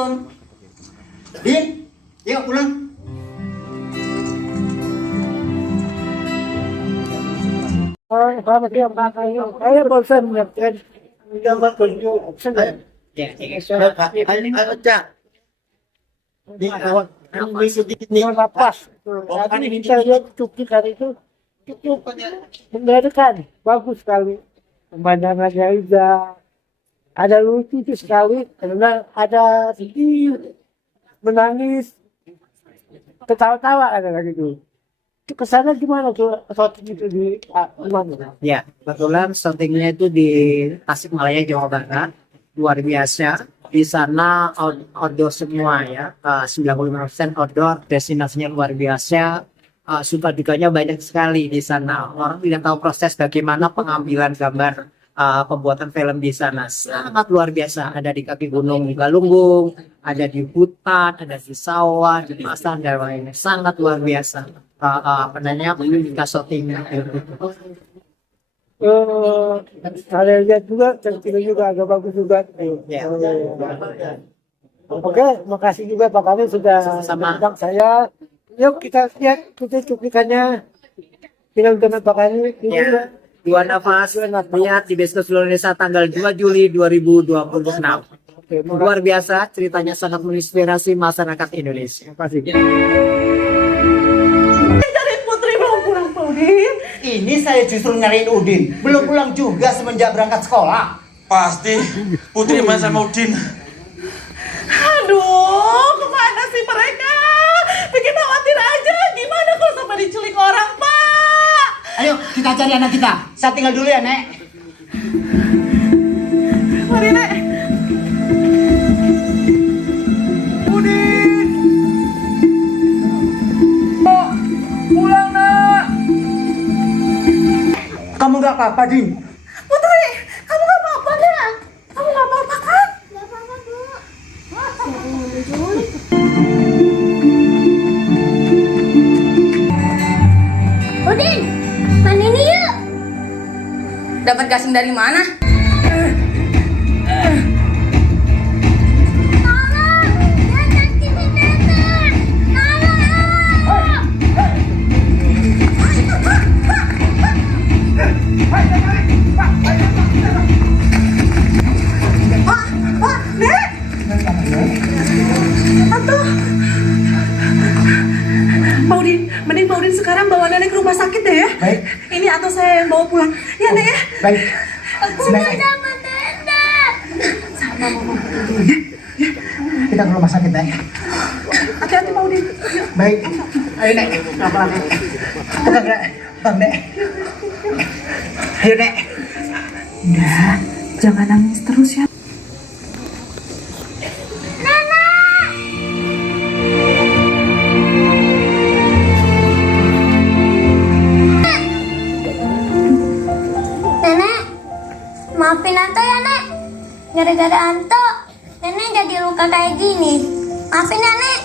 Assalamualaikum. Din, yuk pulang. Selamat siang Pak. Saya bosan menyiapkan gambar kunjung. Ini lapas. Tadi saya lihat cuplikan itu cukup mengerikan, bagus sekali. Pemandangannya indah, ada lucu sekali karena ada sedih, menangis, ketawa-tawa ada lagi tuh. Kesana gimana tuh syuting itu di mana? Ya, kebetulan syutingnya itu di Tasikmalaya, Jawa Barat. Luar biasa. Di sana outdoor semua ya, 95% outdoor. Destinasinya luar biasa. Suka dukanya banyak sekali di sana. Orang tidak tahu proses bagaimana pengambilan gambar pembuatan film di sana. Sangat luar biasa. Ada di kaki gunung Galunggung, ada di hutan, ada di sawah, di pasar dan lainnya. Sangat luar biasa. Ketika syuting. Saya lihat juga, cerita juga agak bagus juga. Ya. Oke, makasih juga Pak Kami sudah mengundang saya. Yuk kita lihat cuplikannya film dengan Pak Kami. Ya. Dua Nafas lihat di Bioskop Seluruh Indonesia tanggal 2 Juli 2026. Luar biasa, ceritanya sangat menginspirasi masyarakat Indonesia. Terima kasih. Ini saya justru nyariin Udin. Belum pulang juga semenjak berangkat sekolah. Pasti Putri main sama Udin. Aduh, kemana sih mereka? Bikin khawatir aja. Gimana kalau sampai diculik orang, Pak? Ayo kita cari anak kita. Saya tinggal dulu ya, Nek. Mari, Nek. Udin. Oh, pulang nak. Kamu gak apa-apa, Din? Putri, kamu gak apa-apa, ya? Kamu gak apa-apa, kan? Gak apa-apa, Bu. Udin, main ini yuk. Dapat gasing dari mana? Tolong, dia nyakitin Nenek. Tolong. Pak, Nek. Aduh. Mending Pak Udin sekarang bawa Nenek ke rumah sakit deh ya. Baik. Ini atau saya yang bawa pulang. Ya, Nek ya. Baik. Aku mau sama Nenek. Sama Mama. Kita ke rumah sakit, Nek. Hati-hati Pak Udin. Baik. Ayo, Nek. Pelan-pelan, Nek. Pegang, Nek. Pegang, Nek. Ayo, Nek. Udah, jangan nangis terus ya. Nenek, maafin Anto ya, Nek. Gara-gara Anto, Nenek jadi luka kayak gini. Maafin ya, Nek.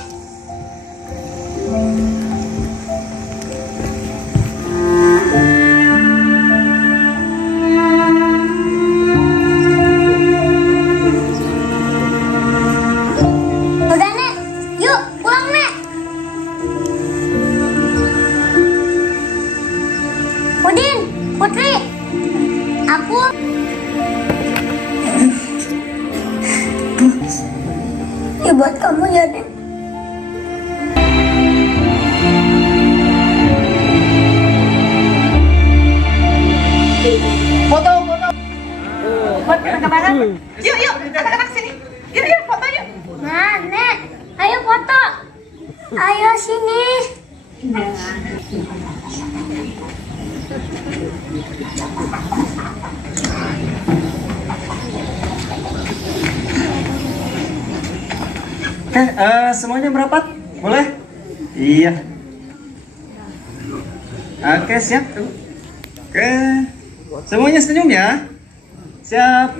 Udah, Nek. Yuk, pulang, Nek. Udin, Putri, aku ya buat kamu ya, Nek. Foto, foto. Buat kenang-kenangan. Yuk, anak-anak sini. Yuk, foto yuk. Nah, Nek, ayo foto. Ayo sini. Semuanya merapat? Boleh? Iya. Oke, siap. Oke. Semuanya senyum ya. Siap.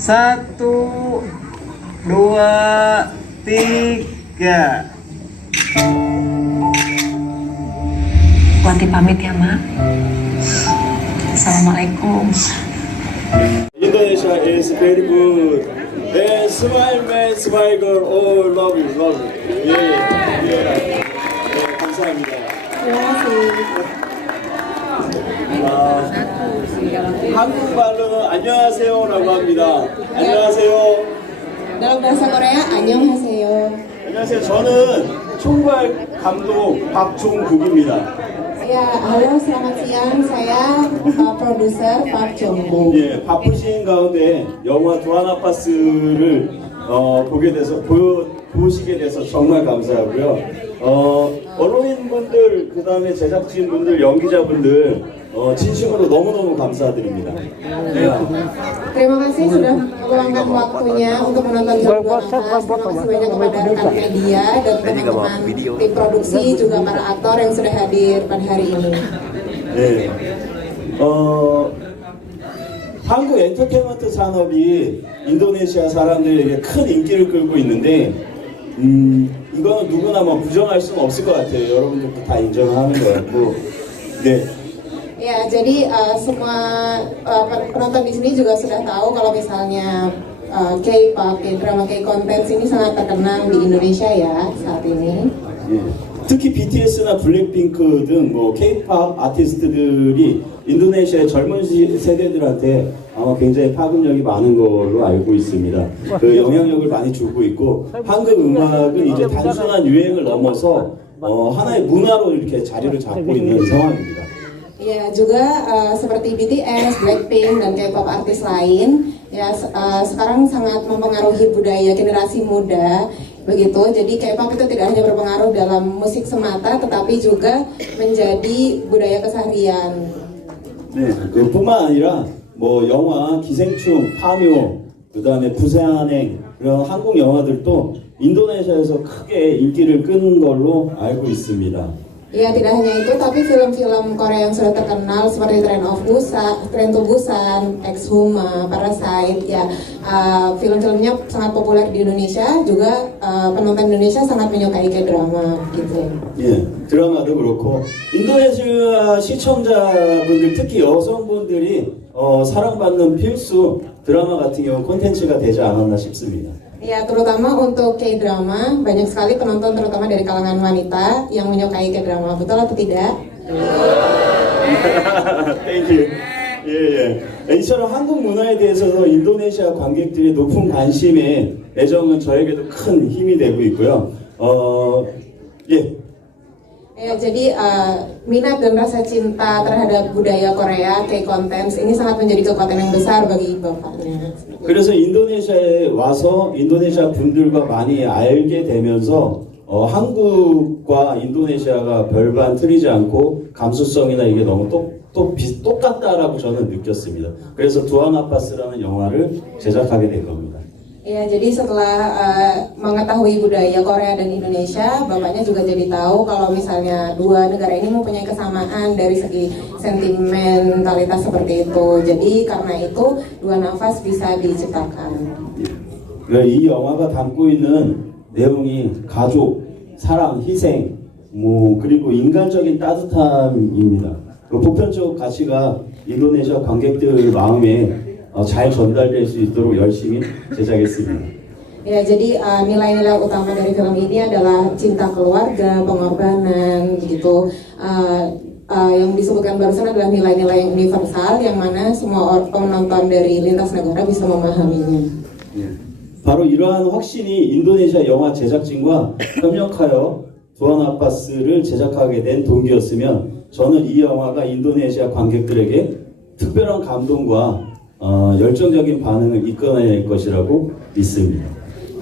1, 2, 3. Wanti pamit ya, Mak. Assalamualaikum. Indonesia. Indonesia is very good. And smile man, smile girl, all love you, love you. 네, 감사합니다. 한국말로는 안녕하세요라고 합니다. 안녕하세요. Dalam bahasa Korea, 안녕하세요. 안녕하세요. 저는 총괄 감독 박종국입니다. Ya, halo, selamat siang. Saya produser Park Jong-guk. 예, 바쁘신 가운데 영화 두아나파스를 보시게 돼서 정말 감사하고요. 언론인분들, 그 다음에 제작진분들, 연기자분들 진심으로 너무너무 감사드립니다. 네. Terima kasih sudah meluangkan waktunya untuk menonton film Dua Nafas. Terima kasih banyak kepada rekan media dan teman-teman tim produksi juga para aktor yang sudah hadir pada hari ini. 네. 한국 엔터테인먼트 산업이 인도네시아 사람들에게 큰 인기를 끌고 있는데 이거는 누구나 뭐 부정할 수는 없을 것 같아요. 여러분들도 다 인정하는 것 같고. 네. Ya, jadi semua penonton di sini juga sudah tahu kalau misalnya K-pop, drama K-content ini sangat terkenal di Indonesia ya saat ini. 예. 특히 BTS나 블랙핑크 등 뭐 K-pop 아티스트들이 인도네시아의 젊은 세대들한테 아마 굉장히 파급력이 많은 걸로 알고 있습니다. 그 영향력을 많이 주고 있고 한국 음악은 이제 단순한 유행을 넘어서 하나의 문화로 이렇게 자리를 잡고 있는 상황입니다. Ya, juga seperti BTS, Blackpink, dan K-pop artis lain ya sekarang sangat mempengaruhi budaya generasi muda begitu. Jadi K-pop itu tidak hanya berpengaruh dalam musik semata tetapi juga menjadi budaya keseharian. 네, 그뿐만 아니라 뭐 영화 기생충, 파묘, 그다음에 부산행 그런 한국 영화들도 인도네시아에서 크게 인기를 끄는 걸로 알고 있습니다. Ya, tidak hanya itu, tapi film-film Korea yang sudah terkenal seperti Train to Busan, Ex-Huma, Parasite, ya film-filmnya sangat populer di Indonesia. Juga penonton Indonesia sangat menyukai K-drama, gitu. 예, 드라마도 그렇고 인도네시아 시청자분들, 특히 여성분들이 사랑받는 필수 드라마 같은 경우 콘텐츠가 되지 않았나 싶습니다. Ya, terutama untuk K-drama, banyak sekali penonton terutama dari kalangan wanita yang menyukai K-drama. Betul atau tidak? Thank you. 예. 이처럼 한국 문화에 대해서 인도네시아 관객들의 높은 관심에 애정은 저에게도 큰 힘이 되고 있고요. 예. Ya, jadi minat dan rasa cinta terhadap budaya Korea, K-contents ini sangat menjadi kekuatan yang besar bagi bapaknya. 그래서 인도네시아에 와서 인도네시아 분들과 많이 알게 되면서 한국과 인도네시아가 별반 틀리지 않고 감수성이나 이게 너무 똑같다라고 저는 느꼈습니다. 그래서 두아나파스라는 영화를 제작하게 된 겁니다. Ya, jadi setelah mengetahui budaya Korea dan Indonesia, bapaknya juga jadi tahu kalau misalnya dua negara ini mempunyai kesamaan dari segi sentimentalitas seperti itu. Jadi karena itu Dua Nafas bisa diciptakan. 이 영화가 담고 있는 내용이 가족, 사랑, 희생, 그리고 인간적인 따뜻함입니다. 보편적 가치가 인도네시아 관객들 마음에 잘 전달될 수 있도록 열심히 제작했습니다. Ya, jadi nilai-nilai utama dari film ini adalah cinta keluarga, pengorbanan, gitu. Yang disebutkan barusan adalah nilai-nilai yang universal yang mana semua penonton dari lintas negara bisa memahaminya. 바로 이러한 확신이 인도네시아 영화 제작진과 협력하여 두아나파스를 제작하게 된 동기였으면 저는 이 영화가 인도네시아 관객들에게 특별한 감동과 열정적인 반응을 이끌어낼 것이라고 믿습니다.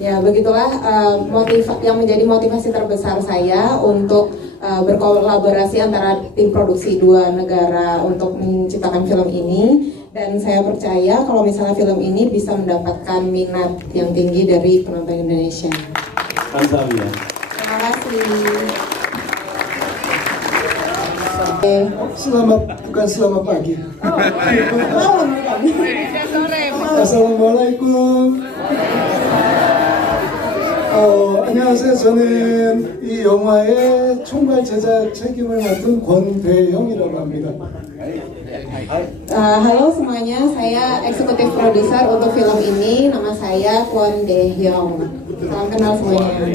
Ya, begitulah yang menjadi motivasi terbesar saya untuk berkolaborasi antara tim produksi dua negara untuk menciptakan film ini, dan saya percaya kalau misalnya film ini bisa mendapatkan minat yang tinggi dari penonton Indonesia. 감사합니다. Terima kasih. Bukan selamat pagi. Malam bukan? Assalamualaikum. 안녕하세요. 저는 이 영화의 총괄 제작 책임을 맡은 권대형이라고 합니다. Halo semuanya, saya eksekutif produser untuk film ini. Nama saya Kwon Dae-hyung. Salam kenal semuanya.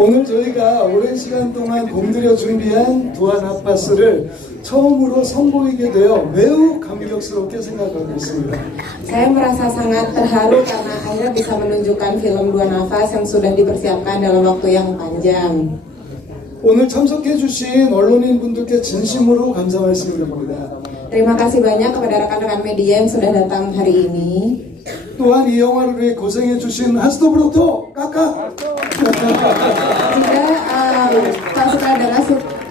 오늘 저희가 오랜 시간 동안 공들여 준비한 두한 아파스를 처음으로 선보이게 되어 매우 감격스럽게 생각하고 있습니다. Saya merasa sangat terharu karena akhirnya bisa menunjukkan film Dua Nafas yang sudah dipersiapkan dalam waktu yang panjang. 오늘 참석해 주신 언론인 분들께 진심으로 감사 말씀드립니다. Terima kasih banyak kepada rekan-rekan media yang sudah datang hari ini. 또한 이 영화를 위해 고생해 주신 하스토브로토 까까 Juga Pak Sutradara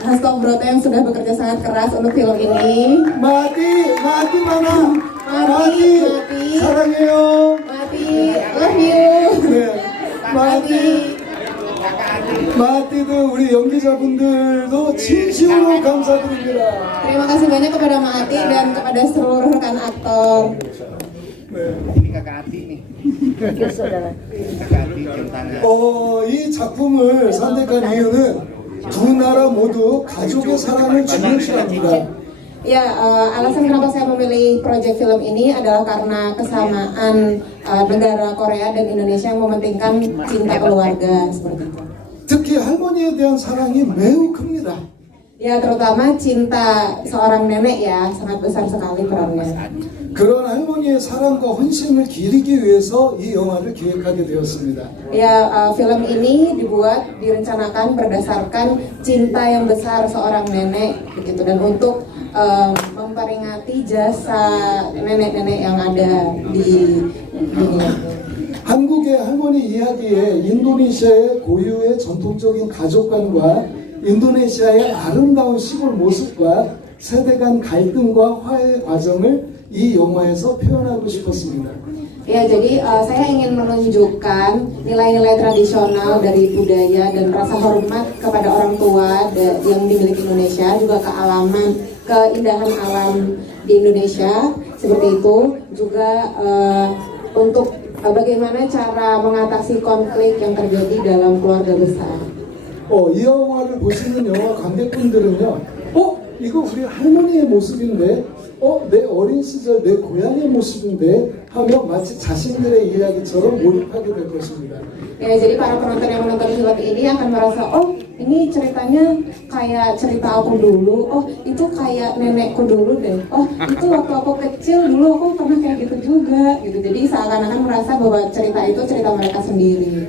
Hasto Broto yang sudah bekerja sangat keras untuk film ini. 마디 마나 Mati, 사랑해요. love you. 네, Mati. 마디도 우리 연기자분들도 진심으로 감사드립니다. Terima kasih banyak kepada Mati dan kepada seluruh rekan aktor. 이 작품을 선택한 이유는 두 나라 모두 가족의 사랑을 중요시합니다. Ya, alasan kenapa saya memilih proyek film ini adalah karena kesamaan negara Korea dan Indonesia yang mementingkan cinta keluarga seperti itu. 특히 할머니에 대한 사랑이 매우 큽니다. Ya, terutama cinta seorang nenek ya, sangat besar sekali perannya. 그런 할머니의 사랑과 헌신을 기리기 위해서 이 영화를 기획하게 되었습니다. Ya, film ini direncanakan berdasarkan cinta yang besar seorang nenek begitu, dan untuk memperingati jasa nenek-nenek yang ada di dunia. 한국의 할머니 이야기에 인도네시아의 고유의 전통적인 가족관과 인도네시아의 아름다운 시골 모습과 세대 간 갈등과 화해 과정을 이 영화에서 표현하고 싶었습니다. Ya, jadi saya ingin menunjukkan nilai-nilai tradisional dari budaya dan rasa hormat kepada orang tua yang dimiliki Indonesia, juga keindahan alam di Indonesia seperti itu, juga untuk bagaimana cara mengatasi konflik yang terjadi dalam keluarga besar. 이 영화를 보시는 영화 관객분들은요, 이거 우리 할머니의 모습인데, 내 어린 시절 내 고향의 모습인데 하며 마치 자신들의 이야기처럼 몰입하게 될 것입니다. Ya, jadi para penonton yang menonton film ini akan merasa, ini ceritanya kayak cerita aku dulu, itu kayak nenekku dulu deh, itu waktu aku kecil dulu aku pernah kayak gitu juga, gitu. Jadi seakan-akan merasa bahwa cerita itu cerita mereka sendiri.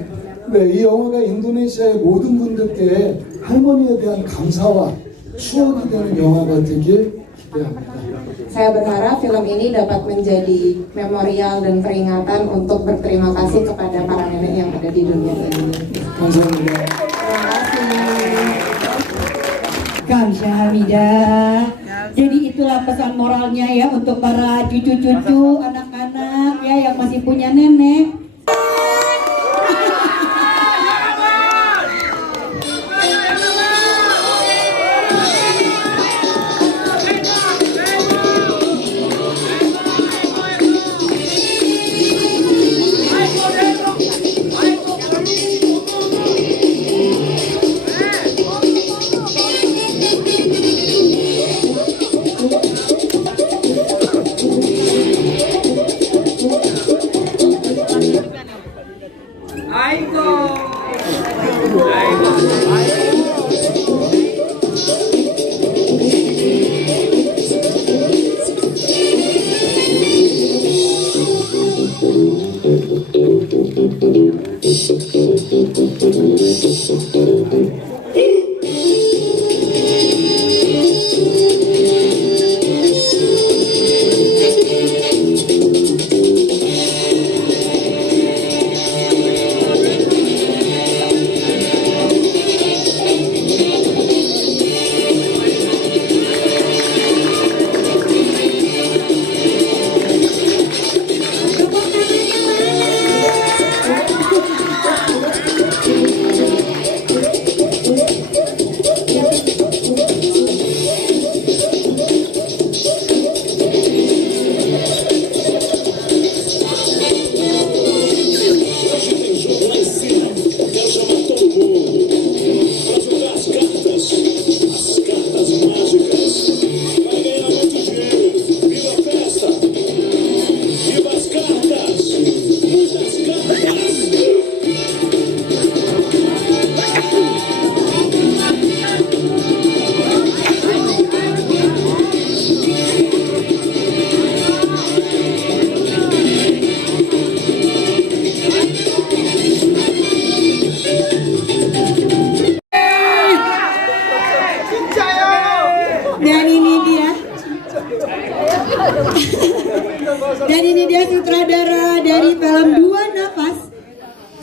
네, 이 영화가 인도네시아의 모든 분들께 할머니에 대한 감사와 추억이 되는 영화가 되길 기대합니다. Saya berharap film ini dapat menjadi memorial dan peringatan untuk berterima kasih kepada para nenek yang ada di dunia ini. 감사합니다. Terima kasih. Kamsahamnida. Jadi itulah pesan moralnya ya untuk para cucu-cucu, anak-anak ya yang masih punya nenek.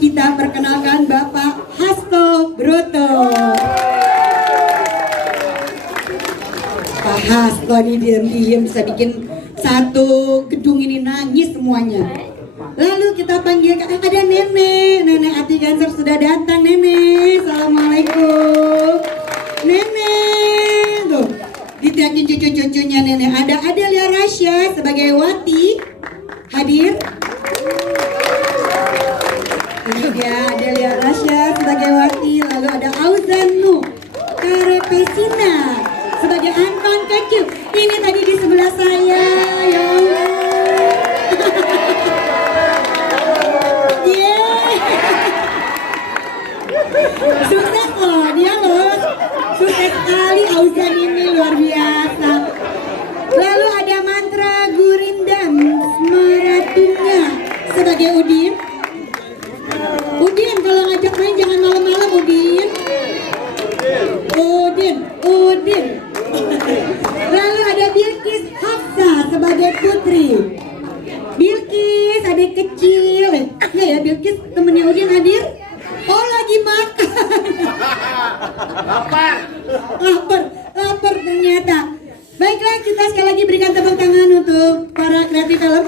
kita perkenalkan Bapak Hasto Broto. Pak Hasto nih diam-diam bisa bikin satu gedung ini nangis semuanya. Lalu kita panggil ada Nenek Ati Ganser sudah datang. Nenek, Assalamualaikum. Nenek, tuh diteriakin cucu-cucunya Nenek. Ada Adelia Rasya sebagai Wati hadir. Ini dia Adelia Rasya sebagai Wati. Lalu ada Auzanu Karepesina sebagai Anton kecil. Ini tadi di sebelah saya, ya Allah. Sukses loh, dia loh. Sukses sekali Auzan ini, luar biasa. Lalu ada Mantra Gurindam Smaratunya sebagai Udin. Udin kalau ngajak main jangan malam-malam Udin. Udin. Lalu ada Bilkis Hafsa sebagai Putri. Bilkis adik kecil. Enggak ya Bilkis temennya Udin hadir? Oh lagi makan. Lapar ternyata. Baiklah kita sekali lagi berikan tepuk tangan untuk para kreatif film.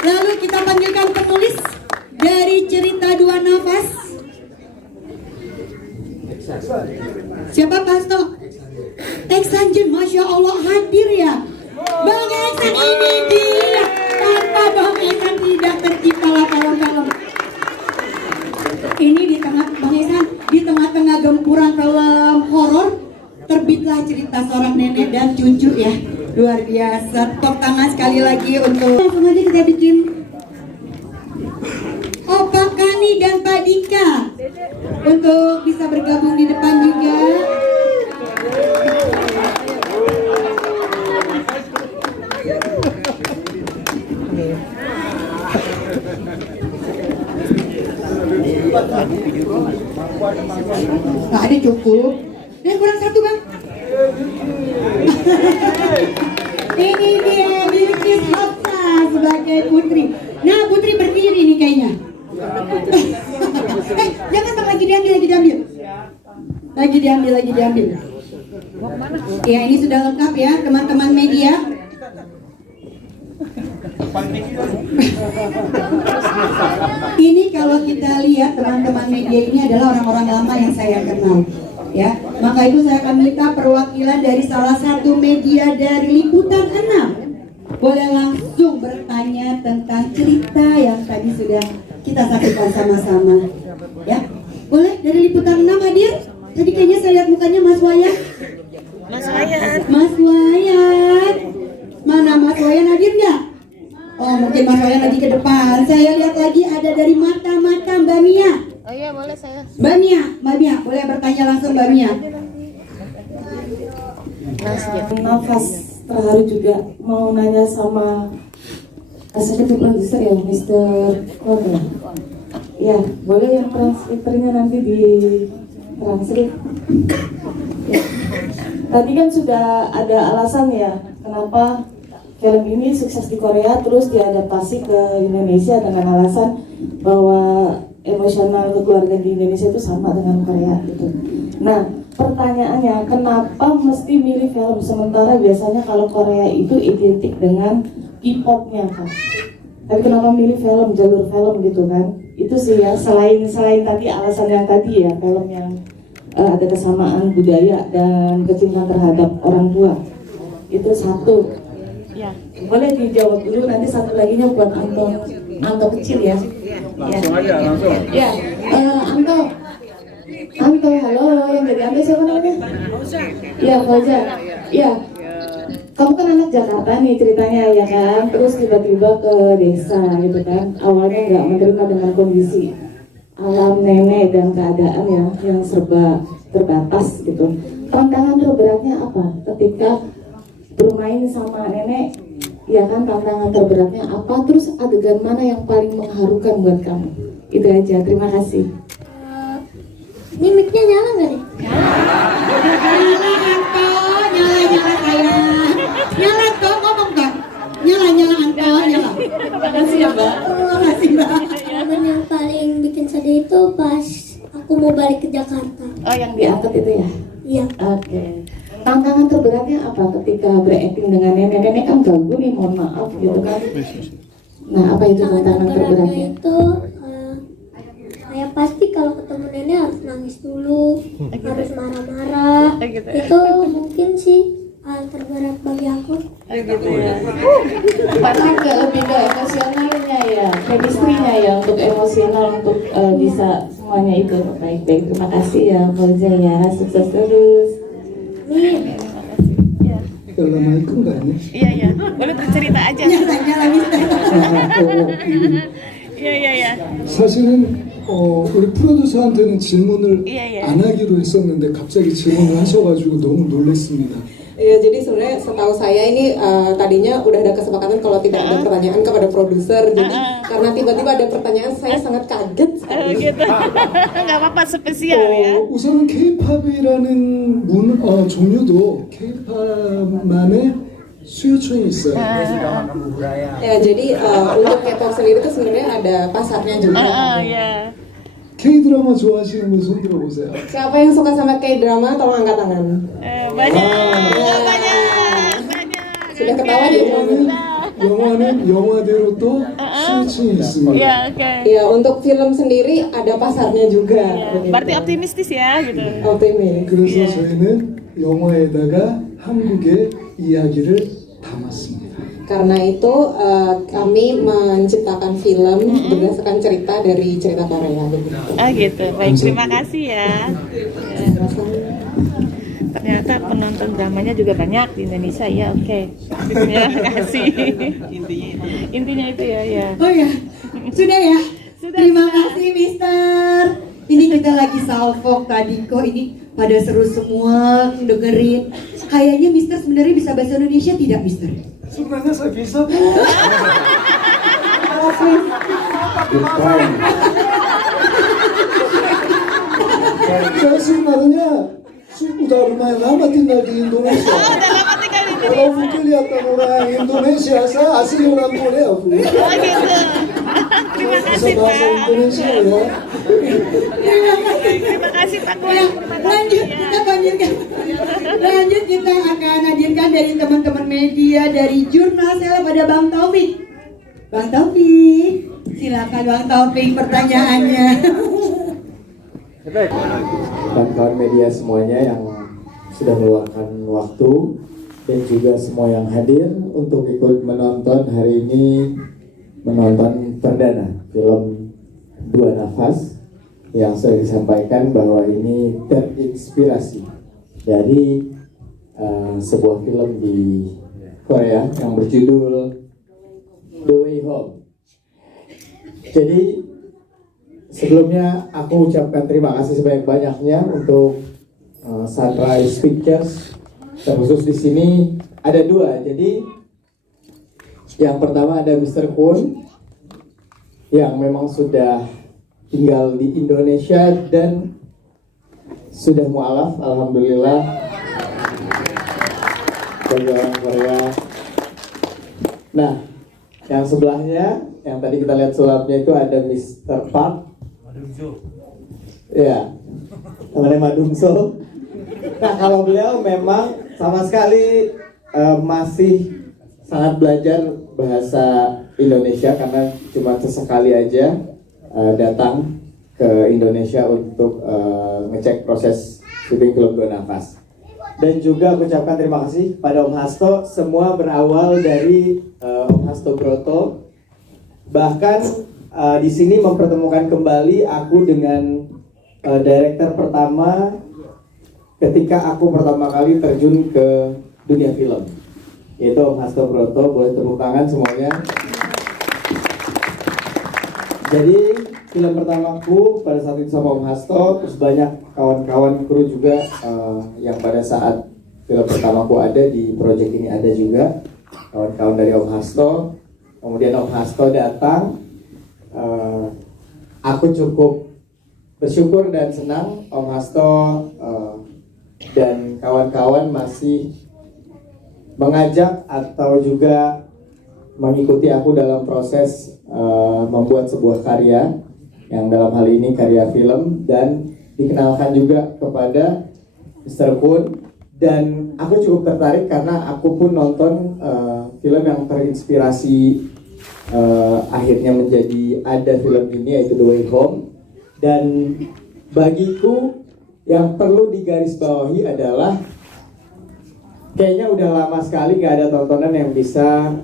Lalu kita panggilkan penulis dari cerita Dua Nafas. Siapa Pasto? Eksanjun, Masya Allah hadir ya. Bang Eksan ini dia. Tanpa Bang Eksan tidak tercipta film-film. Ini di tengah Bang Eksan, di tengah-tengah gempuran film horor terbitlah cerita seorang nenek dan cucu ya. Luar biasa. Tepuk tangan sekali lagi untuk langsung aja kita bikin Opa Kani dan Pak Dika untuk bisa bergabung di depan juga. Nggak ada cukup. Dan kurang satu Bang. Ini dia Bilkis Hafsa sebagai Putri. Nah Putri berdiri nih kayaknya. Jangan Bang, lagi diambil. Ya ini sudah lengkap ya teman-teman media. Ini kalau kita lihat teman-teman media ini adalah orang-orang lama yang saya kenal ya. Maka itu saya akan minta perwakilan dari salah satu media dari Liputan 6 boleh langsung bertanya tentang cerita yang tadi sudah kita saksikan sama-sama ya. Boleh dari Liputan 6 hadir? Tadi kayaknya saya lihat mukanya Mas Wayan. Mas Wayan. Mana Mas Wayan hadir nggak? Oh mungkin Mas Wayan lagi ke depan. Saya lihat lagi ada dari Mata-Mata Mbak Mia. Oh iya boleh saya. Mbak Mia boleh bertanya langsung Mbak Mia. Nafas terharu juga mau nanya sama eksekutif produser ya Mr. Korda. Ya boleh yang translatornya nanti di translate. Ya. Tadi kan sudah ada alasan ya kenapa film ini sukses di Korea terus diadaptasi ke Indonesia dengan alasan bahwa emosional keluarga di Indonesia itu sama dengan Korea gitu. Nah pertanyaannya kenapa mesti milih film sementara biasanya kalau Korea itu identik dengan K-popnya kan? Tapi kenapa milih film jalur film gitu kan? Itu sih ya selain tadi alasan yang tadi ya film yang ada kesamaan budaya dan kecintaan terhadap orang tua itu satu. Ya, boleh dijawab dulu nanti satu laginya buat Anto kecil ya. Langsung aja langsung. Ya, Anto, halo, yang dari Anto siapa namanya? Ya, Fauzan. Ya, kamu kan anak Jakarta nih ceritanya ya kan, terus tiba-tiba ke desa gitu kan. Awalnya nggak menerima dengan kondisi alam nenek dan keadaan yang serba terbatas gitu. Tantangan terberatnya apa ketika bermain sama nenek, ya kan tantangan terberatnya apa, terus adegan mana yang paling mengharukan buat kamu? Itu aja, terima kasih. Ini mic-nya nyala nggak nih? Nyala Anto, nyala sayang. Nyala Anto, ngomong kak. Nyala Anto, nyala. Terima kasih ya Mbak. Terima kasih Mbak. Momen yang paling bikin sedih itu pas aku mau balik ke Jakarta. Oh, yang diangkat itu ya? Iya. Oke. Tantangan terberatnya apa ketika berakting dengan nenek? Nenek kan ganggu nih, mohon maaf gitu kan. Nah, apa itu tantangan terberatnya? Itu kayak pasti kalau ketemu nenek harus nangis dulu, harus marah-marah. Itu mungkin sih hal terberat bagi aku. Gitu ya. Karena lebih ke emosionalnya ya, chemistry-nya ya, untuk emosional, untuk bisa semuanya itu. Baik-baik, terima kasih ya Fauza ya, sukses terus. Kalau Michael nggak nih? Iya, boleh bercerita aja. Iya. 사실은 우리 프로듀서한테는 질문을 안 하기로 했었는데 갑자기 질문을 하셔가지고 너무 놀랐습니다. Ya, jadi sebenarnya setahu saya ini tadinya udah ada kesepakatan kalau tidak ada pertanyaan kepada produser. Jadi karena tiba-tiba ada pertanyaan, saya sangat kaget. Gitu. Nggak apa-apa, spesial ya. 우선은 K-팝이라는 종류도 K-팝만의 수요층이 있어요. Ya, jadi untuk K-pop sendiri itu sebenarnya ada pasarnya juga. K-드라마 좋아하시는 분 손 들어보세요. Siapa yang suka sama K-drama, tolong angkat tangan. Banyak. Sudah ketawa ya? 영화는 영화대로 또 수요층이 있습니다. Ya, untuk film sendiri ada pasarnya juga. Berarti optimistis ya gitu. Optimis. 그래서 저희는 영화에다가 한국의 이야기를 담았습니다. Karena itu kami menciptakan film berdasarkan cerita dari cerita Korea. Gitu. Baik, terima kasih ya. Ternyata penonton dramanya juga banyak di Indonesia ya. Oke. Terima kasih. Intinya itu ya. Oh ya, sudah ya. Terima kasih Mister. Ini kita lagi salvok tadi kok, ini pada seru semua dengerin. Kayaknya Mister sebenarnya bisa bahasa Indonesia tidak Mister? sebenarnya saya bisa. Saya sebenarnya sudah lumayan lama tinggal di Indonesia. Kalau mungkin kelihatan orang Indonesia, saya asli orang Korea. Terima kasih bahasa Indonesia ya. Terima kasih Pak. Lanjut, kita lanjutkan. Lanjut, kita akan hadirkan dari teman-teman media dari Jurnal Sel pada Bang Taufik. Bang Taufik, silakan Bang Taufik pertanyaannya. Kawan-kawan media semuanya yang sudah meluangkan waktu dan juga semua yang hadir untuk ikut menonton hari ini, menonton perdana film Dua Nafas yang sudah disampaikan bahwa ini terinspirasi dari sebuah film di Korea yang berjudul The Way Home. Jadi sebelumnya aku ucapkan terima kasih sebanyak-banyaknya untuk Sunrise Pictures, terkhusus di sini ada dua. Jadi yang pertama ada Mr. Kwon yang memang sudah tinggal di Indonesia dan sudah mualaf, alhamdulillah, bagi orang Korea. Nah, yang sebelahnya, yang tadi kita lihat sulapnya itu ada Mr. Park. Ya, namanya Madungso. Nah, kalau beliau memang sama sekali masih sangat belajar bahasa Indonesia karena cuma sesekali aja datang ke Indonesia untuk ngecek proses syuting film Dua Nafas. Dan juga aku ucapkan terima kasih pada Om Hasto. Semua berawal dari Om Hasto Broto. Bahkan di sini mempertemukan kembali aku dengan director pertama ketika aku pertama kali terjun ke dunia film, yaitu Om Hasto Broto. Boleh tepuk tangan semuanya. Jadi film pertamaku pada saat itu sama Om Hasto, terus banyak kawan-kawan kru juga yang pada saat film pertamaku ada di project ini ada juga kawan-kawan dari Om Hasto. Kemudian Om Hasto datang, aku cukup bersyukur dan senang Om Hasto dan kawan-kawan masih mengajak atau juga mengikuti aku dalam proses membuat sebuah karya, yang dalam hal ini karya film, dan dikenalkan juga kepada Mr. Kun. Dan aku cukup tertarik karena aku pun nonton film yang terinspirasi akhirnya menjadi ada film ini, yaitu The Way Home. Dan bagiku yang perlu digarisbawahi adalah kayaknya udah lama sekali gak ada tontonan yang bisa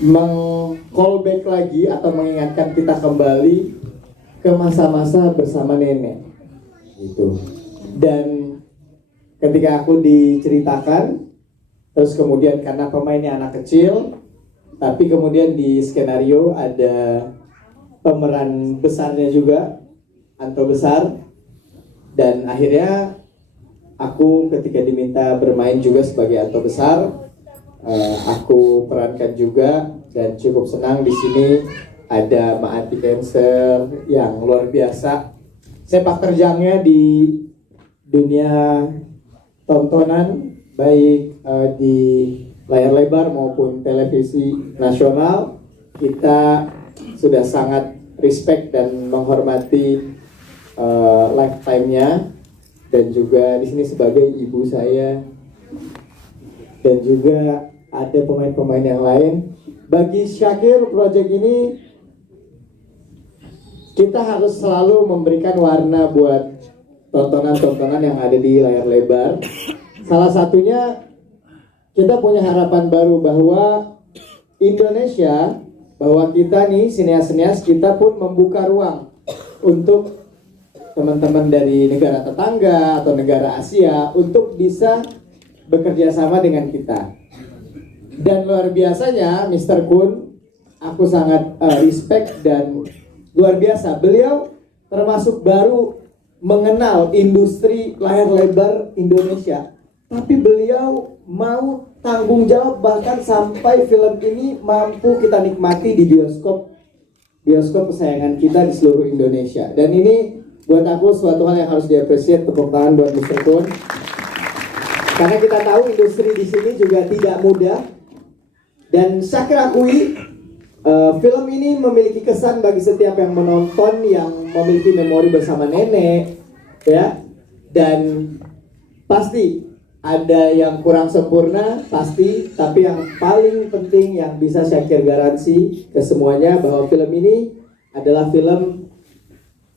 meng-callback lagi atau mengingatkan kita kembali ke masa-masa bersama nenek gitu. Dan ketika aku diceritakan, terus kemudian karena pemainnya anak kecil, tapi kemudian di skenario ada pemeran besarnya juga, Anto besar, dan akhirnya aku ketika diminta bermain juga sebagai Anto besar, aku perankan juga, dan cukup senang di sini ada Maati Cancer yang luar biasa sepak terjangnya di dunia tontonan, baik di layar lebar maupun televisi nasional. Kita sudah sangat respect dan menghormati lifetime-nya, dan juga di sini sebagai ibu saya, dan juga ada pemain-pemain yang lain. Bagi Syakir, project ini kita harus selalu memberikan warna buat tontonan-tontonan yang ada di layar lebar. Salah satunya kita punya harapan baru bahwa Indonesia, bahwa kita nih sineas-sineas, kita pun membuka ruang untuk teman-teman dari negara tetangga atau negara Asia untuk bisa bekerja sama dengan kita. Dan luar biasanya Mr. Kun, aku sangat respect dan luar biasa. Beliau termasuk baru mengenal industri layar lebar Indonesia, tapi beliau mau tanggung jawab bahkan sampai film ini mampu kita nikmati di bioskop kesayangan kita di seluruh Indonesia. Dan ini buat aku suatu hal yang harus diapresiasi. Tepuk tangan buat Mr. Kun, karena kita tahu industri di sini juga tidak mudah. Dan saya akui film ini memiliki kesan bagi setiap yang menonton, yang memiliki memori bersama nenek, ya. Dan pasti ada yang kurang sempurna, pasti. Tapi yang paling penting yang bisa Syakir garansi ke semuanya bahwa film ini adalah film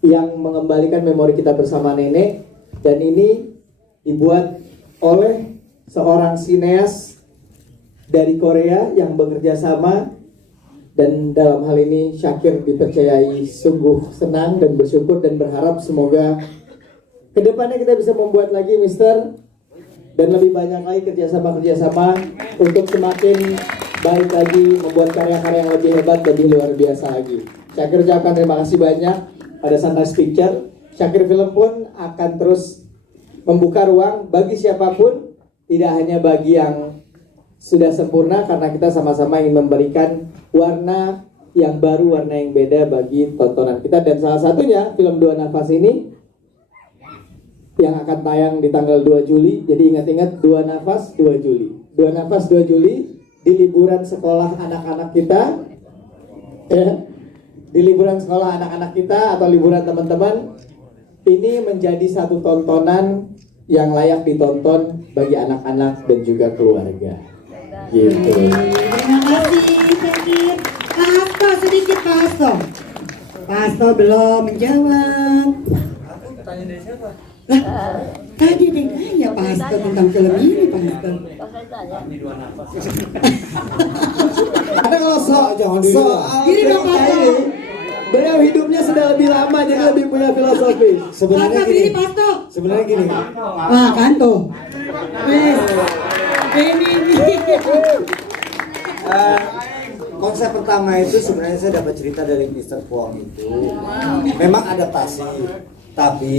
yang mengembalikan memori kita bersama nenek. Dan ini dibuat oleh seorang sineas dari Korea yang bekerja sama, dan dalam hal ini Syakir dipercayai. Sungguh senang dan bersyukur dan berharap semoga kedepannya kita bisa membuat lagi Mister, dan lebih banyak lagi kerjasama untuk semakin baik lagi, membuat karya-karya yang lebih hebat dan luar biasa lagi. Syakir ucapkan terima kasih banyak pada Sunrise Picture. Syakir Film pun akan terus membuka ruang bagi siapapun, tidak hanya bagi yang sudah sempurna, karena kita sama-sama ingin memberikan warna yang baru, warna yang beda bagi tontonan kita. Dan salah satunya film Dua Nafas ini yang akan tayang di tanggal 2 Juli. Jadi ingat-ingat, 2 Nafas 2 Juli. 2 Nafas 2 Juli di liburan sekolah anak-anak kita, ya. Di liburan sekolah anak-anak kita atau liburan teman-teman, ini menjadi satu tontonan yang layak ditonton bagi anak-anak dan juga keluarga. Gitu. Terima kasih Syakir. Pak Hasto, sedikit Pak Hasto. Pak Hasto belum menjawab. Tanya dari siapa? Tadi ada yang nanya Pak Hasto tentang film ini, Pak Hasto. Ada kalau soal Gini dong Pak Hasto. beliau hidupnya sudah lebih lama, jadi lebih punya filosofi. Sebenarnya gini. Pak Hasto. Sebenarnya gini. Ah kan tuh. Wes. Ini. Konsep pertama itu sebenarnya saya dapat cerita dari Mr. Kwong itu. Memang adaptasi, tapi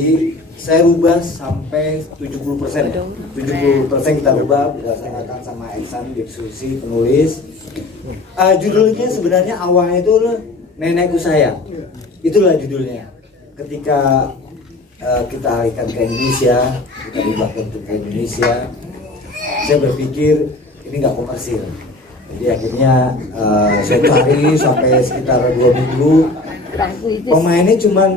saya rubah sampai 70%. 70% kita rubah berdasarkan sama Eksan, diskusi, penulis. Judulnya sebenarnya awalnya itu Nenekku Sayang. Itulah judulnya. Ketika kita alihkan ke Indonesia, kita rubah bentuk ke Indonesia, saya berpikir ini nggak komersil. Jadi akhirnya saya cari sampai sekitar 2 minggu. Pemainnya cuman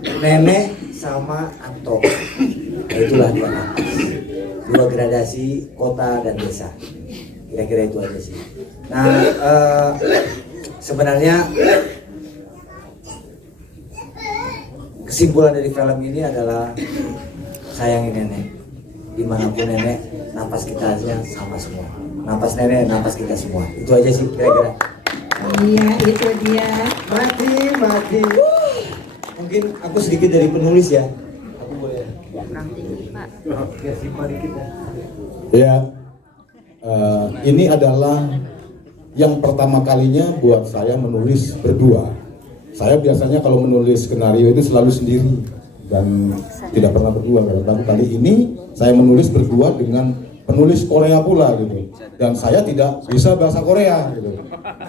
Nenek sama Anto. Nah, itulah dua gradasi kota dan desa. Kira-kira itu aja sih. Nah, sebenarnya kesimpulan dari film ini adalah sayangi nenek. Dimanapun nenek, napas kita aja sama semua. Napas nenek, napas kita semua. Itu aja sih kira-kira. Iya, itu dia. Mati. Mungkin aku sedikit dari penulis ya. Aku boleh. Biar simpel dikit ya. Ya, ini adalah yang pertama kalinya buat saya menulis berdua. Saya biasanya kalau menulis skenario itu selalu sendiri dan tidak pernah berdua. Tapi kali ini saya menulis berdua dengan penulis Korea pula gitu. Dan saya tidak bisa bahasa Korea gitu.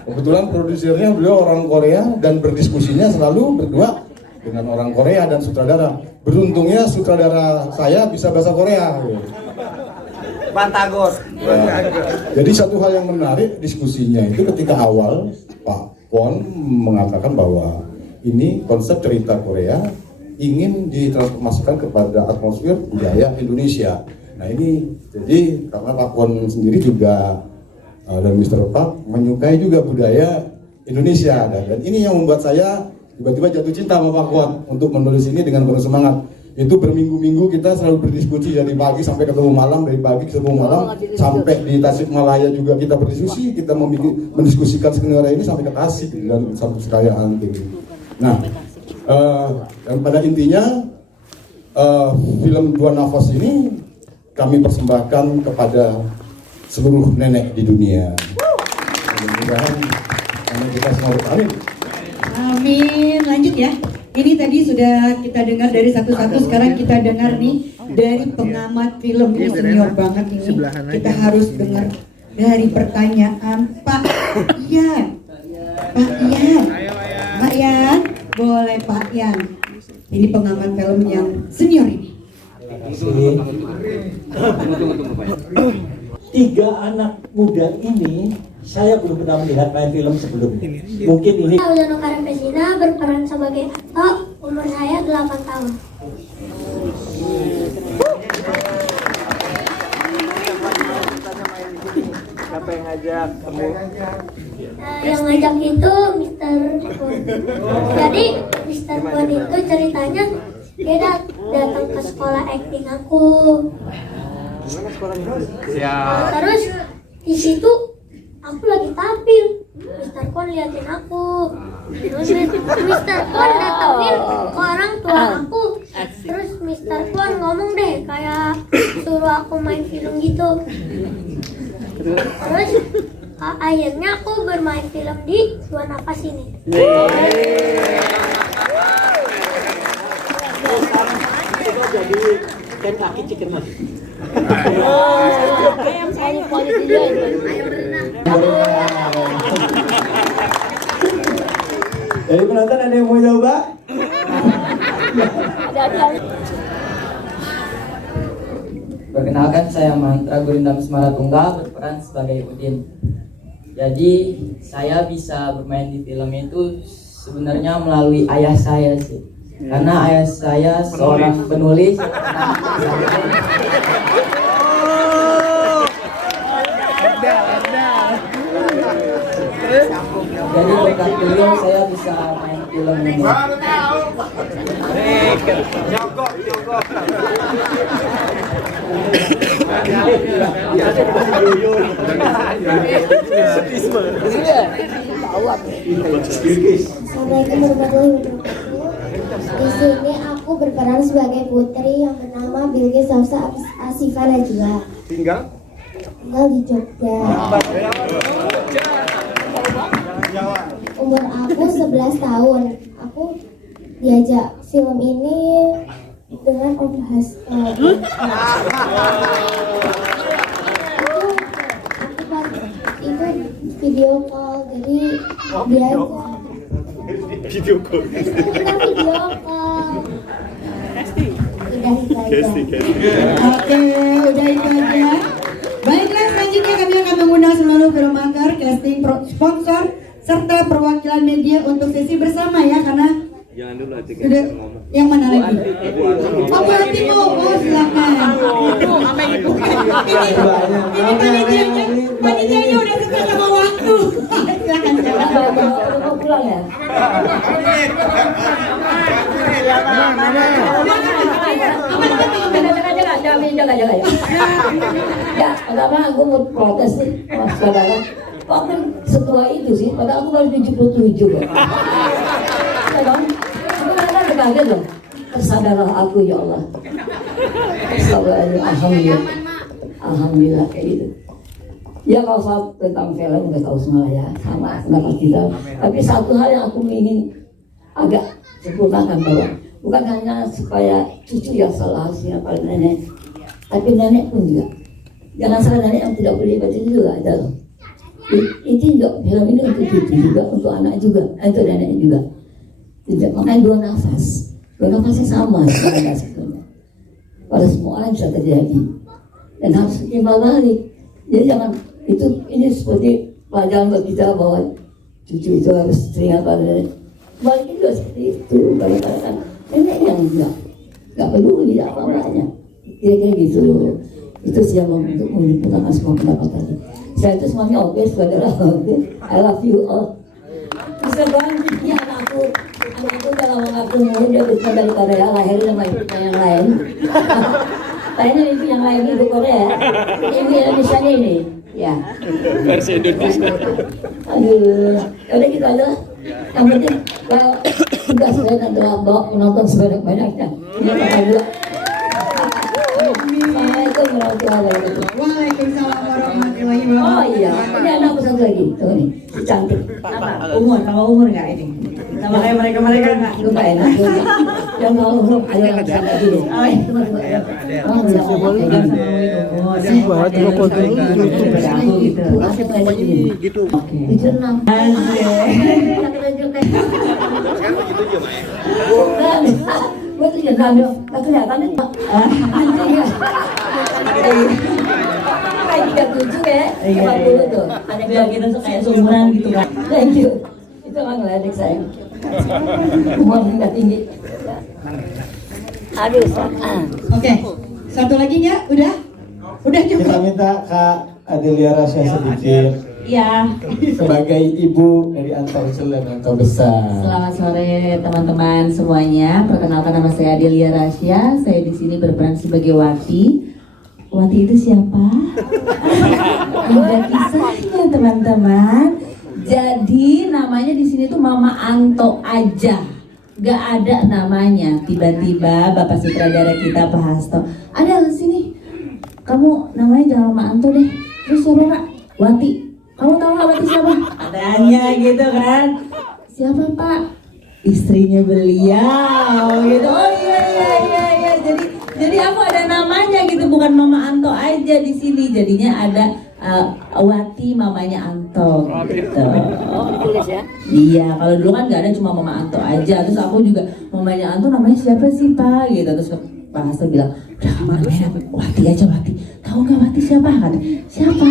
Kebetulan produsernya beliau orang Korea dan berdiskusinya selalu berdua dengan orang Korea dan sutradara. Beruntungnya sutradara saya bisa bahasa Korea gitu. Bantagor. Ya. Jadi satu hal yang menarik diskusinya itu ketika awal Pak Kwon mengatakan bahwa ini konsep cerita Korea ingin ditransformasikan kepada atmosfer budaya Indonesia. Nah ini jadi karena Pak Kwon sendiri juga dan Mr. Park menyukai juga budaya Indonesia dan ini yang membuat saya tiba-tiba jatuh cinta sama Pak Kwon untuk menulis ini dengan penuh semangat. Itu berminggu-minggu kita selalu berdiskusi dari pagi sampai ketemu malam, dari pagi ketemu malam sampai di Tasikmalaya juga kita berdiskusi, kita mendiskusikan skenario ini sampai ke Tasik dan sampai sekalian gitu. Nah, dan pada intinya film Dua Nafas ini kami persembahkan kepada seluruh nenek di dunia. Mudah-mudahan kita semua bertahan. Amin. Lanjut ya. Ini tadi sudah kita dengar dari satu-satu, sekarang kita dengar nih dari pengamat film ini senior banget ini. Kita harus dengar dari pertanyaan Pak Ian. Pak Ian, boleh Pak Ian. Ini pengamat film yang senior ini. Tiga anak muda ini saya belum pernah melihat main film sebelumnya. Mungkin ini. Udono Karempesina berperan sebagai Anto, umur saya 8 tahun. Siapa yang ngajak kamu? Yang ngajak itu Mr. Kwon. Jadi Mr. Kwon itu ceritanya dia datang ke sekolah acting aku. Terus di situ aku lagi tampil, Mr. Kwon liatin aku. Terus Mr. Kwon datangin ke orang tua aku. Terus Mr. Kwon ngomong deh kayak suruh aku main film gitu. Terus akhirnya aku bermain film di Dua Nafas ini. Jadi kan kaki cikir mas. Ayam saya kualitas dia itu. Ayam berenang. Dari penonton ada yang mau coba? Perkenalkan, saya Mantra Gurindam Semaratungga, berperan sebagai Udin. Jadi saya bisa bermain di film itu sebenarnya melalui ayah saya sih. Karena ayah saya seorang penulis. Jadi berkat beliau saya bisa main film ini. Assalamualaikum warahmatullahi wabarakatuh. Di sini aku berperan sebagai putri yang bernama Bilqis Hafsah Asifah Najwa. Tinggal di Jogja. Umur aku 11 tahun. Aku diajak film ini dengan Om Hasto. Itu video call, jadi diajak. Video call. Udah itu aja. Oke, udah itu aja. Baiklah, selanjutnya kami akan mengundang seluruh kru mangga sponsor, sponsor serta perwakilan media untuk sesi bersama ya, karena Jangan dulu Atik sudah yang mana lagi? Aku hati mau, oh silakan. Ibu, sama ibu. Ini panitianya udah suka sama waktu. Silakan. Mau pulang ya? Jangan. Ya, pertama aku mau protes nih, Mas Saudara. Kok aku setua itu sih? Padahal aku baru 77 loh. Ya dong, aku kan kaget loh. Tersadarlah aku ya Allah. Alhamdulillah. Alhamdulillah kayak gitu. Ya kalau soal tentang film udah tahu semua ya, sama pendapat kita. Tapi satu hal yang aku ingin agak sempurnakan bahwa bukan hanya supaya cucu yang salah siapa nenek, tapi nenek pun juga. Jangan salah, nenek yang tidak boleh baca juga ada loh. Itu juga film ini untuk cucu juga, untuk anak juga, untuk nenek juga. Tidak, makanya dua nafasnya sama sebenarnya. Pada semua orang bisa terjadi dan harus timbal balik. Jadi jangan ini seperti pelajaran buat kita bahwa cucu itu harus teringat pada nenek. Balik juga seperti itu, balik kan nenek yang nggak peduli apa-apanya. Kira-kira gitu. Itu sih yang untuk menyempurnakan semua pendapat tadi. Saya itu semuanya oke, saudara. I love you all. Bisa banget, ya anakku kalau mengaku mulu dia bisa dari Korea, lahirin sama ibunya yang lain. Kayaknya ibu yang lain ibu Korea, ibu Indonesia ini. Ya. Versi Indonesia. Aduh, udah gitu aja. Yang penting kalau tugas saya adalah bawa penonton sebanyak-banyaknya. Ini tanggal 2. Assalamualaikum warahmatullahi wabarakatuh. Waalaikumsalam warahmatullahi wabarakatuh. Oh iya, ini anakku satu lagi. Tuh nih, si cantik. Apa? Kalau umur nggak ini? Sama kayak mereka nggak? Lu nggak enak. Yang kalau umur ada yang sama dulu. Oh iya, gitu. Gue tuh jangan kelihatan nih. Anjing ya. Kayak 37 ya, 40 tuh. Ada biar kita kayak seumuran gitu kan. Thank you. Itu emang ngeledek saya. Umur nggak tinggi. Aduh. Oke, satu lagi nggak? Udah cukup. Kita minta Kak Adelia Rasya sedikit. Iya. Sebagai ibu dari Anto Kecil dan Anto Besar. Selamat sore teman-teman semuanya. Perkenalkan nama saya Adelia Rasya. Saya di sini berperan sebagai Wati. Wati itu siapa? Ada kisahnya teman-teman. Jadi namanya di sini tuh Mama Anto aja. Gak ada namanya. Tiba-tiba Bapak sutradara kita Pak Hasto, ada di sini. Kamu namanya jangan Mama Anto deh. Terus siapa Pak? Wati. Kamu tahu nggak Wati siapa? Adanya gitu kan. Siapa Pak? Istrinya beliau gitu. Oh iya. Jadi aku ada namanya gitu, bukan Mama Anto aja di sini. Jadinya ada Wati mamanya Anto gitu. Oh, ditulis ya? Iya, kalau dulu kan nggak ada, cuma Mama Anto aja. Terus aku juga mamanya Anto namanya siapa sih Pak? Gitu. Terus Pak Hasto bilang, udah namanya Wati aja Wati. Tahu nggak Wati siapa? Kan? Siapa?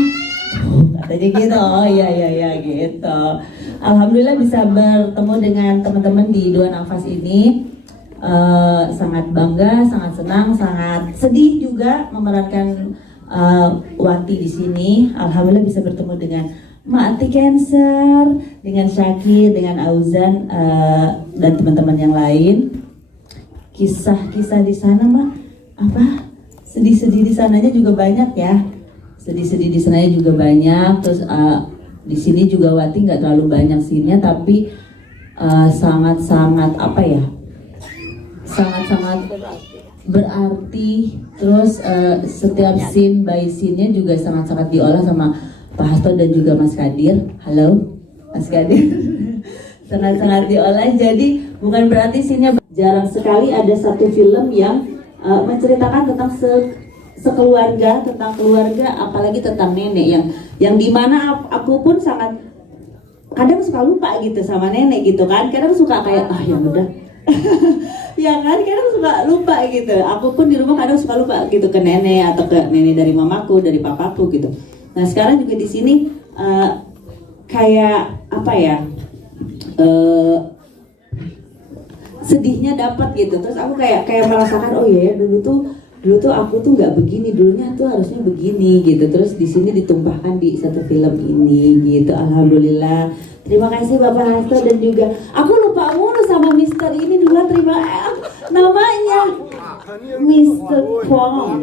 Katanya gitu. Oh iya gitu. Alhamdulillah bisa bertemu dengan teman-teman di Dua Nafas ini. Sangat bangga, sangat senang, sangat sedih juga memerankan Wati di sini. Alhamdulillah bisa bertemu dengan Mak Ati Cancer, dengan Syakir, dengan Auzan dan teman-teman yang lain. Kisah-kisah di sana Mak, apa? Sedih-sedih di sananya juga banyak ya. Sedih-sedih di sananya juga banyak. Terus di sini juga Wati nggak terlalu banyak scene-nya, tapi sangat-sangat apa ya? Sangat-sangat berarti. Terus setiap scene by scene-nya juga sangat-sangat diolah sama Pak Hasto dan juga Mas Kadir. Halo Mas Kadir. Sangat-sangat diolah, jadi bukan berarti scene-nya. Jarang sekali ada satu film yang menceritakan tentang sekeluarga, tentang keluarga, apalagi tentang nenek yang dimana aku pun sangat kadang suka lupa gitu sama nenek gitu kan. Kadang suka kayak ya udah ya kan, kadang suka lupa gitu. Aku pun di rumah kadang suka lupa gitu ke nenek atau ke nenek dari mamaku, dari papaku gitu. Nah sekarang juga di sini kayak apa ya, sedihnya dapat gitu. Terus aku kayak merasakan, oh iya ya, dulu tuh aku tuh nggak begini, dulunya tuh harusnya begini gitu. Terus di sini ditumpahkan di satu film ini gitu. Alhamdulillah. Terima kasih Bapak Hasto, dan juga aku lupa mulu sama Mister ini dulu, namanya Mister Kwon.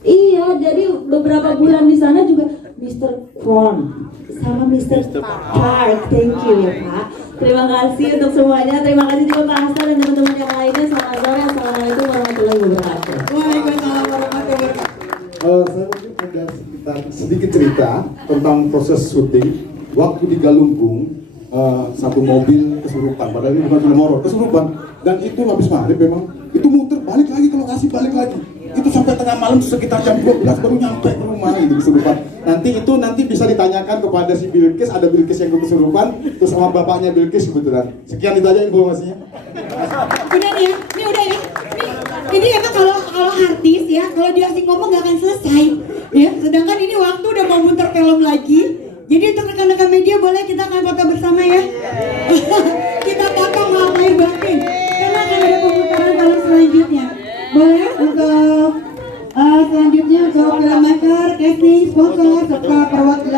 Iya, jadi beberapa bulan di sana juga Mister Kwon sama Mister Park. Thank you ya Pak. Terima kasih untuk semuanya. Terima kasih juga Pak Hasto dan teman-teman yang lainnya. Selamat sore. Assalamualaikum warahmatullahi wabarakatuh. Waalaikumsalam warahmatullahi wabarakatuh. Saya mungkin ada sedikit cerita tentang proses syuting. Waktu di Galunggung, satu mobil kesurupan, padahal ini bukan film horor, kesurupan, dan itu habis maghrib memang itu muter balik lagi ke lokasi, balik lagi. Itu sampai tengah malam sekitar jam 12 baru nyampe ke rumah itu kesurupan. Nanti bisa ditanyakan kepada si Bilkis, ada Bilkis yang kesurupan, terus sama bapaknya Bilkis kebetulan. Sekian itu aja informasinya. Udah nih ya, ini udah ya. Ini emang kalau artis ya, kalau dia asik ngomong gak akan selesai ya. Sedangkan ini waktu udah mau muter film lagi. Jadi untuk rekan-rekan media boleh kita akan foto bersama ya. Kita potong lahir batin. Karena akan ada pemutaran film selanjutnya. Boleh untuk selanjutnya untuk filmmaker, casting, sponsor, serta perwakilan